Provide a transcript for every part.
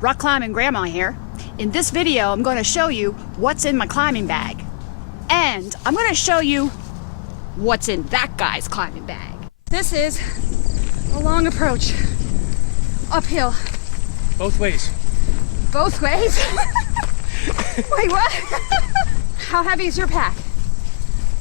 Rock Climbing Grandma here. In this video, I'm going to show you what's in my climbing bag. And I'm going to show you what's in that guy's climbing bag. This is a long approach. Uphill. Both ways. Both ways? Wait, what? How heavy is your pack?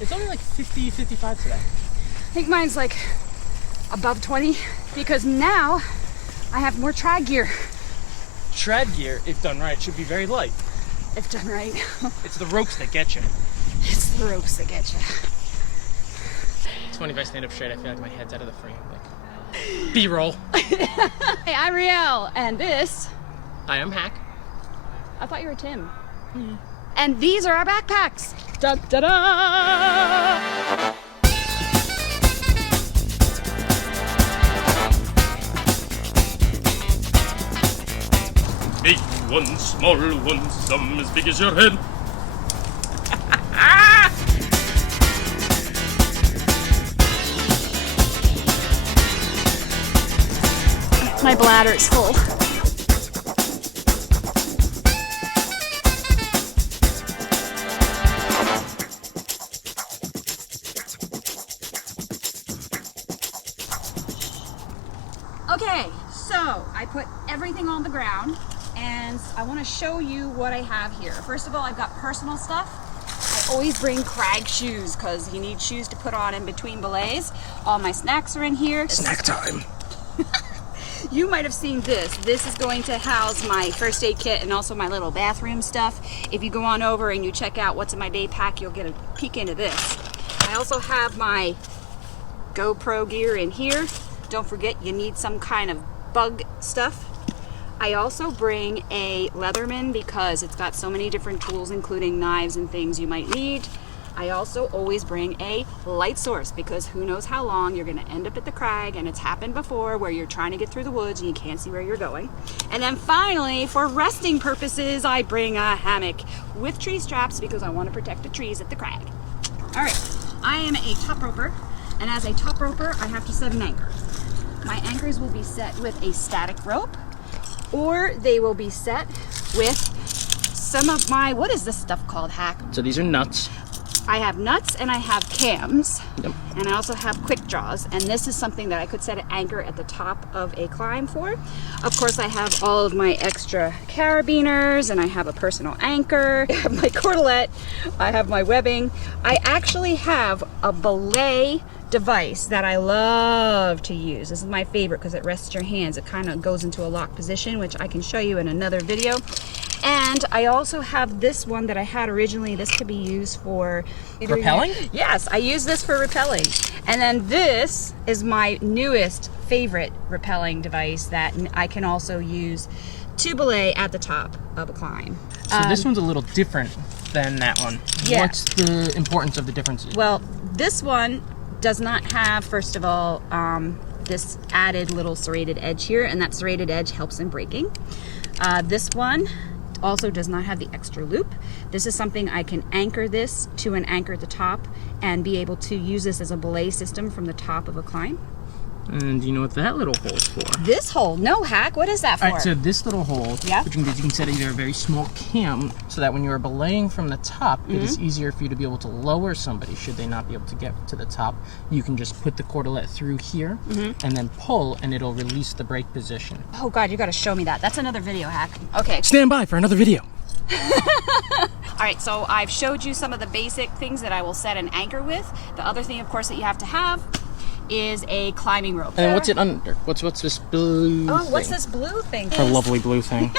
It's only like 50, 55 today. I think mine's like above 20 because now I have more trad gear. Trad gear, if done right, should be very light. If done right. It's the ropes that get you. It's the ropes that get you. It's funny if I stand up straight, I feel like my head's out of the frame. Like, B-roll. Hey, I'm Riel, and this... Hi, I'm Hack. I thought you were Tim. Mm-hmm. And these are our backpacks. Da da da! Big ones, small ones, some as big as your head. My bladder is full. Okay, so I put everything on the ground and I want to show you what I have here. First of all, I've got personal stuff. I always bring Craig shoes because he needs shoes to put on in between belays. All my snacks are in here. Snack time. You might have seen this. This is going to house my first aid kit and also my little bathroom stuff. If you go on over and you check out what's in my day pack, you'll get a peek into this. I also have my GoPro gear in here. Don't forget, you need some kind of bug stuff. I also bring a Leatherman because it's got so many different tools, including knives and things you might need. I also always bring a light source because who knows how long you're going to end up at the crag, and it's happened before where you're trying to get through the woods and you can't see where you're going. And then finally, for resting purposes, I bring a hammock with tree straps because I want to protect the trees at the crag. All right, I am a top roper, and as a top roper, I have to set an anchor. My anchors will be set with a static rope, or they will be set with some of my, what is this stuff called, Hack? So these are nuts. I have nuts and I have cams. Yep. And I also have quick draws, and this is something that I could set an anchor at the top of a climb for. Of course, I have all of my extra carabiners, and I have a personal anchor. I have my cordelette, I have my webbing. I actually have a belay device that I love to use. This is my favorite because it rests your hands. It kind of goes into a lock position, which I can show you in another video. And I also have this one that I had originally. This could be used for... Rappelling? Yes, I use this for rappelling. And then this is my newest favorite rappelling device that I can also use to belay at the top of a climb. So this one's a little different than that one. Yeah. What's the importance of the differences? Well, this one does not have, first of all, this added little serrated edge here, and that serrated edge helps in braking. This one also does not have the extra loop. This is something I can anchor this to an anchor at the top and be able to use this as a belay system from the top of a climb. And do you know what that little hole's for? This hole? No, Hack. What is that for? All right, so this little hole, Yeah. which you can set either a very small cam so that when you're belaying from the top, it is easier for you to be able to lower somebody should they not be able to get to the top. You can just put the cordelette through here and then pull, and it'll release the brake position. Oh God, you got to show me that. That's another video, Hack. Okay. Stand by for another video. All right, so I've showed you some of the basic things that I will set an anchor with. The other thing, of course, that you have to have is a climbing rope. And what's it under? What's this blue thing? What's this blue thing? A lovely blue thing.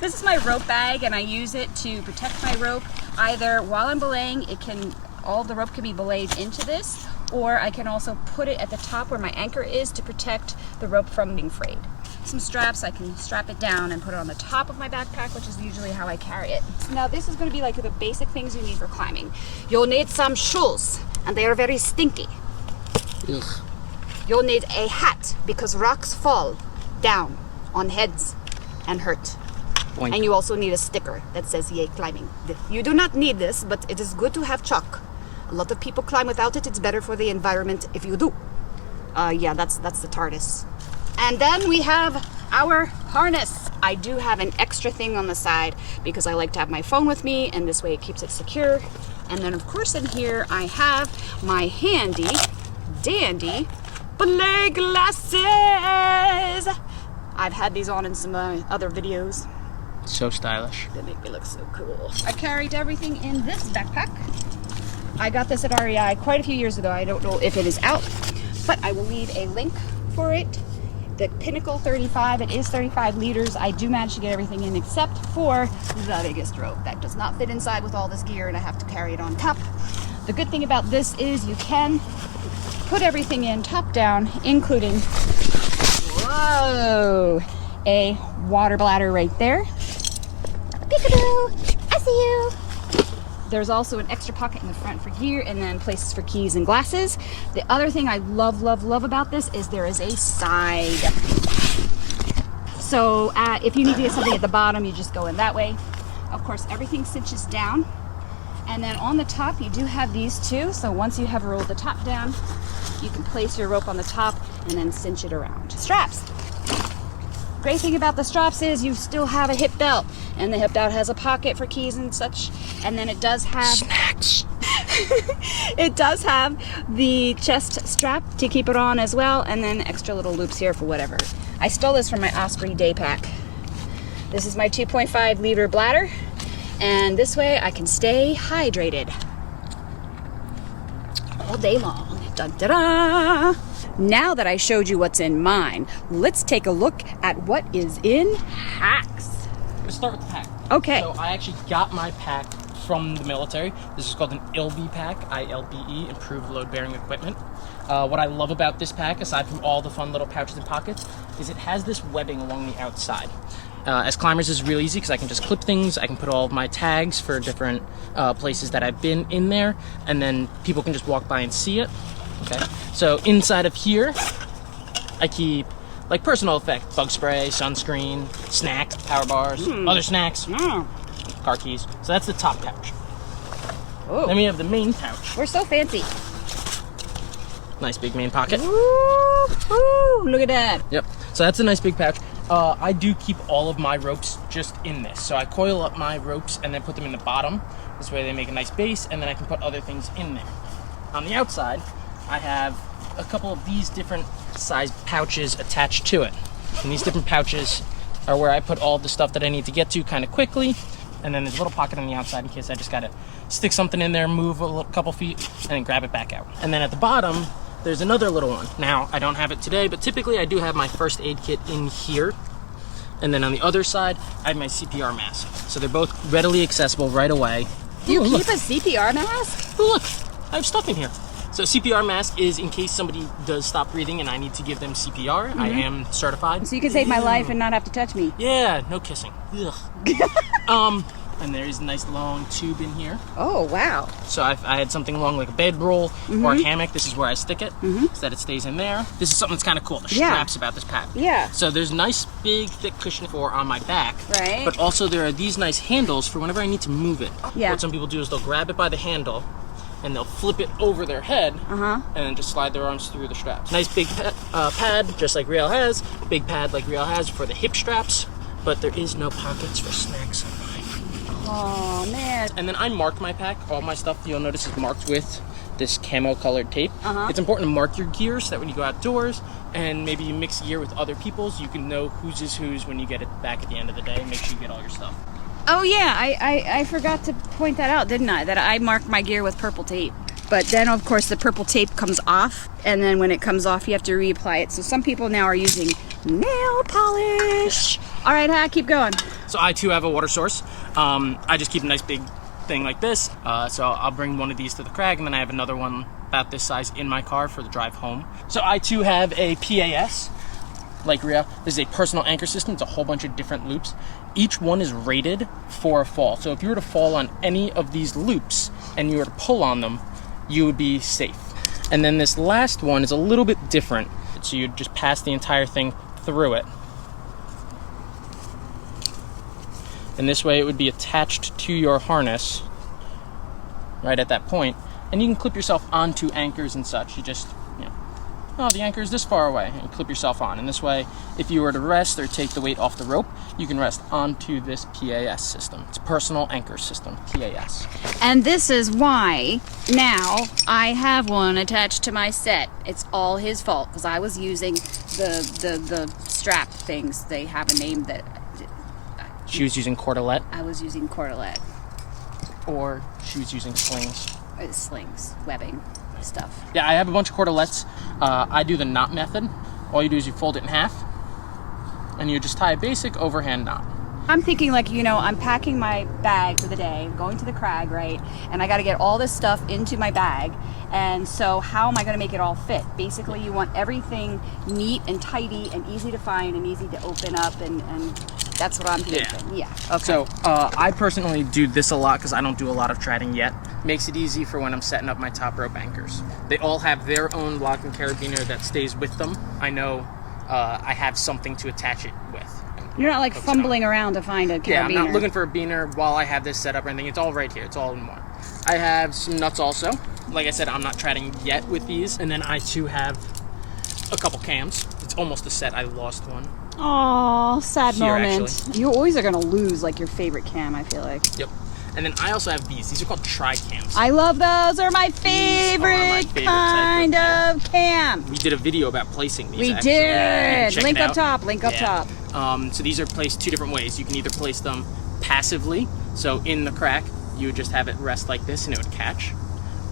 This is my rope bag, and I use it to protect my rope. Either while I'm belaying, all of the rope can be belayed into this, or I can also put it at the top where my anchor is to protect the rope from being frayed. Some straps, I can strap it down and put it on the top of my backpack, which is usually how I carry it. Now this is going to be like the basic things you need for climbing. You'll need some shoes, and they are very stinky. Ugh. You'll need a hat because rocks fall down on heads and hurt. Boink. And you also need a sticker that says "Yay Climbing." You do not need this, but it is good to have chalk. A lot of people climb without it. It's better for the environment if you do. Yeah, that's the TARDIS. And then we have our harness. I do have an extra thing on the side because I like to have my phone with me, and this way it keeps it secure. And then of course in here I have my handy dandy belay glasses. I've had these on in some other videos. So stylish. They make me look so cool. I carried everything in this backpack. I got this at REI quite a few years ago. I don't know if it is out, but I will leave a link for it. The Pinnacle 35, it is 35 liters. I do manage to get everything in except for the biggest rope. That does not fit inside with all this gear and I have to carry it on top. The good thing about this is you can put everything in top down, including, whoa, a water bladder right there. Peekaboo, I see you. There's also an extra pocket in the front for gear and then places for keys and glasses. The other thing I love about this is there is a side. So if you need to get something at the bottom, you just go in that way. Of course, everything cinches down. And then on the top, you do have these two. So once you have rolled the top down, you can place your rope on the top and then cinch it around. Straps. Great thing about the straps is you still have a hip belt, and the hip belt has a pocket for keys and such, and then it does have Snacks. it does have the chest strap to keep it on as well, and then extra little loops here for whatever. I stole this from my Osprey day pack. This is my 2.5 liter bladder, and this way I can stay hydrated all day long. Dun, da, da. Now that I showed you what's in mine, let's take a look at what is in Hacks. Let's start with the pack. Okay. So I actually got my pack from the military. This is called an ILBE pack, I-L-B-E, Improved Load Bearing Equipment. What I love about this pack, aside from all the fun little pouches and pockets, is it has this webbing along the outside. As climbers, it's really easy because I can just clip things. I can put all of my tags for different places that I've been in there, and then people can just walk by and see it. Okay, so inside of here, I keep like personal effect, bug spray, sunscreen, snacks, power bars, other snacks, car keys. So that's the top pouch. Oh, Then we have the main pouch. we're so fancy. Nice big main pocket. Ooh, ooh, look at that. Yep, so that's a nice big pouch. I do keep all of my ropes just in this. So I coil up my ropes and then put them in the bottom. This way they make a nice base, and then I can put other things in there. On the outside, I have a couple of these different size pouches attached to it. And these different pouches are where I put all the stuff that I need to get to kind of quickly. And then there's a little pocket on the outside in case I just gotta stick something in there, move a couple feet, and then grab it back out. And then at the bottom, there's another little one. Now, I don't have it today, but typically I do have my first aid kit in here. And then on the other side, I have my CPR mask. So they're both readily accessible right away. You Ooh, keep look. a CPR mask? Oh, look, I have stuff in here. So CPR mask is in case somebody does stop breathing and I need to give them CPR. I am certified. So you can save my life and not have to touch me. Yeah, no kissing. Ugh. And there is a nice long tube in here. Oh, wow. So I had something along like a bedroll or a hammock. This is where I stick it so that it stays in there. This is something that's kind of cool. The Yeah. straps about this pack. Yeah. So there's nice big thick cushion for on my back. Right. But also there are these nice handles for whenever I need to move it. Yeah. What some people do is they'll grab it by the handle and they'll flip it over their head and then just slide their arms through the straps. Nice big pad, just like Riel has. Big pad like Riel has for the hip straps, but there is no pockets for snacks on mine. Oh, man. And then I mark my pack. All my stuff you'll notice is marked with this camo colored tape. It's important to mark your gear so that when you go outdoors and maybe you mix gear with other people's, you can know whose is whose when you get it back at the end of the day and make sure you get all your stuff. Oh, yeah. I forgot to point that out, didn't I? That I marked my gear with purple tape. But then, of course, the purple tape comes off, and then when it comes off, you have to reapply it. So some people now are using nail polish. All right, Hack, keep going. So I too have a water source. I just keep a nice big thing like this. So I'll bring one of these to the crag, and then I have another one about this size in my car for the drive home. So I too have a PAS, like Ria. This is a personal anchor system. It's a whole bunch of different loops. Each one is rated for a fall. So if you were to fall on any of these loops and you were to pull on them, you would be safe. And then this last one is a little bit different. So you'd just pass the entire thing through it. And this way it would be attached to your harness right at that point. And you can clip yourself onto anchors and such. You just, oh, the anchor is this far away, and clip yourself on. And this way, if you were to rest or take the weight off the rope, you can rest onto this PAS system. It's personal anchor system, PAS. And this is why now I have one attached to my set. It's all his fault because I was using the strap things. They have a name that She was using cordelette, I was using cordelette, or she was using slings. slings, webbing stuff. Yeah, I have a bunch of cordelettes. I do the knot method. All you do is you fold it in half, and you just tie a basic overhand knot. I'm thinking like, you know, I'm packing my bag for the day, going to the crag, right? And I got to get all this stuff into my bag. And so how am I going to make it all fit? Basically, you want everything neat and tidy and easy to find and easy to open up, and that's what I'm thinking. Yeah. Okay. So I personally do this a lot because I don't do a lot of treading yet. Makes it easy for when I'm setting up my top rope anchors. They all have their own locking carabiner that stays with them. I know I have something to attach it with. You're not like fumbling around to find a carabiner. Yeah, I'm not looking for a beaner while I have this set up or anything. It's all right here. It's all in one. I have some nuts also. Like I said, I'm not treading yet with these. And then I too have a couple cams. It's almost a set. I lost one. Oh, sad Here, moment. actually. You always are going to lose like your favorite cam, I feel like. Yep. And then I also have these. These are called tri-cams. I love those. They're my favorite favorite kind type of cam. We did a video about placing these. We actually. did. Check Link it up out. top. Link up top. So these are placed two different ways. You can either place them passively, so in the crack, you would just have it rest like this and it would catch.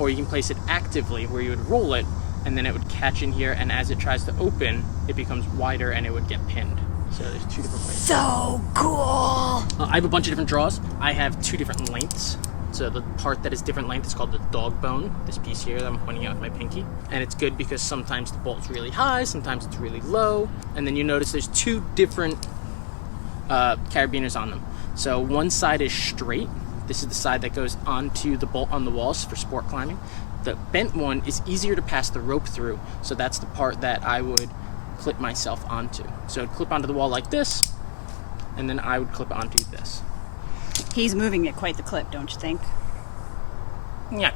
Or you can place it actively, where you would roll it, and then it would catch in here, and as it tries to open, it becomes wider and it would get pinned. So there's two different ways. So cool. I have a bunch of different draws. I have two different lengths. So the part that is different length is called the dog bone, this piece here that I'm pointing out with my pinky. And it's good because sometimes the bolt's really high, sometimes it's really low. And then you notice there's two different carabiners on them. So one side is straight. This is the side that goes onto the bolt on the walls for sport climbing. The bent one is easier to pass the rope through. So that's the part that I would clip myself onto. So I'd clip onto the wall like this, and then I would clip onto this. He's moving at quite the clip, don't you think? Yeah.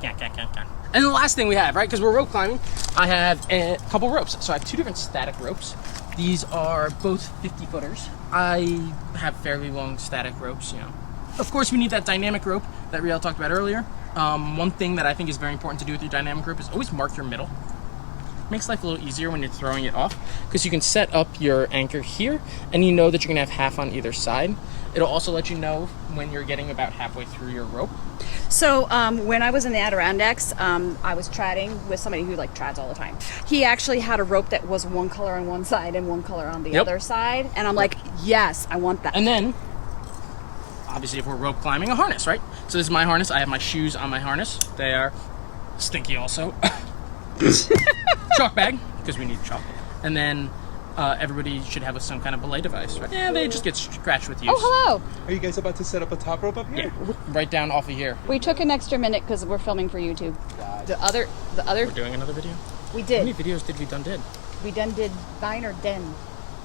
And the last thing we have, right, because we're rope climbing, I have a couple ropes. So I have two different static ropes. These are both 50-footers. I have fairly long static ropes, you know. Of course, we need that dynamic rope that Riel talked about earlier. One thing that I think is very important to do with your dynamic rope is always mark your middle. Makes life a little easier when you're throwing it off, because you can set up your anchor here, and you know that you're gonna have half on either side. It'll also let you know when you're getting about halfway through your rope. So when I was in the Adirondacks, I was treading with somebody who like treads all the time. He actually had a rope that was one color on one side and one color on the other side, and I'm like, yes, I want that. And then, obviously, if we're rope climbing, a harness, right? So this is my harness. I have my shoes on my harness. They are stinky also. Chalk bag, because we need chalk. And then everybody should have some kind of belay device, right? Yeah, they just get scratched with use. Oh, hello. Are you guys about to set up a top rope up here? Yeah, right down off of here. We took an extra minute because we're filming for YouTube. The other, We're doing another video? we How did. many videos did we done did? We done did 9 or 10.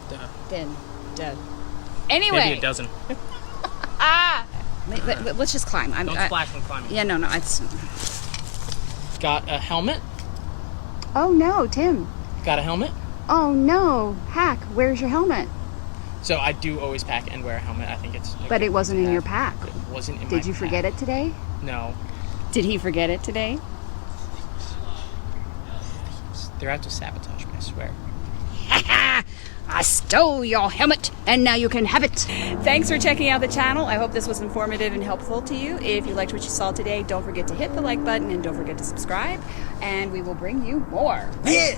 Duh. 10. Maybe Anyway. a dozen. Let's just climb. Don't splash when climbing. Yeah, no, it's. Got a helmet. Oh no, Tim. Got a helmet. Oh no, Hack. Where's your helmet? So I do always pack and wear a helmet. I think it's. But it wasn't in your pack. It wasn't in my Did you forget it today? No. Did he forget it today? They're out to sabotage me, I swear. I stole your helmet and now you can have it. Thanks for checking out the channel. I hope this was informative and helpful to you. If you liked what you saw today, don't forget to hit the like button and don't forget to subscribe, and we will bring you more. Yeah.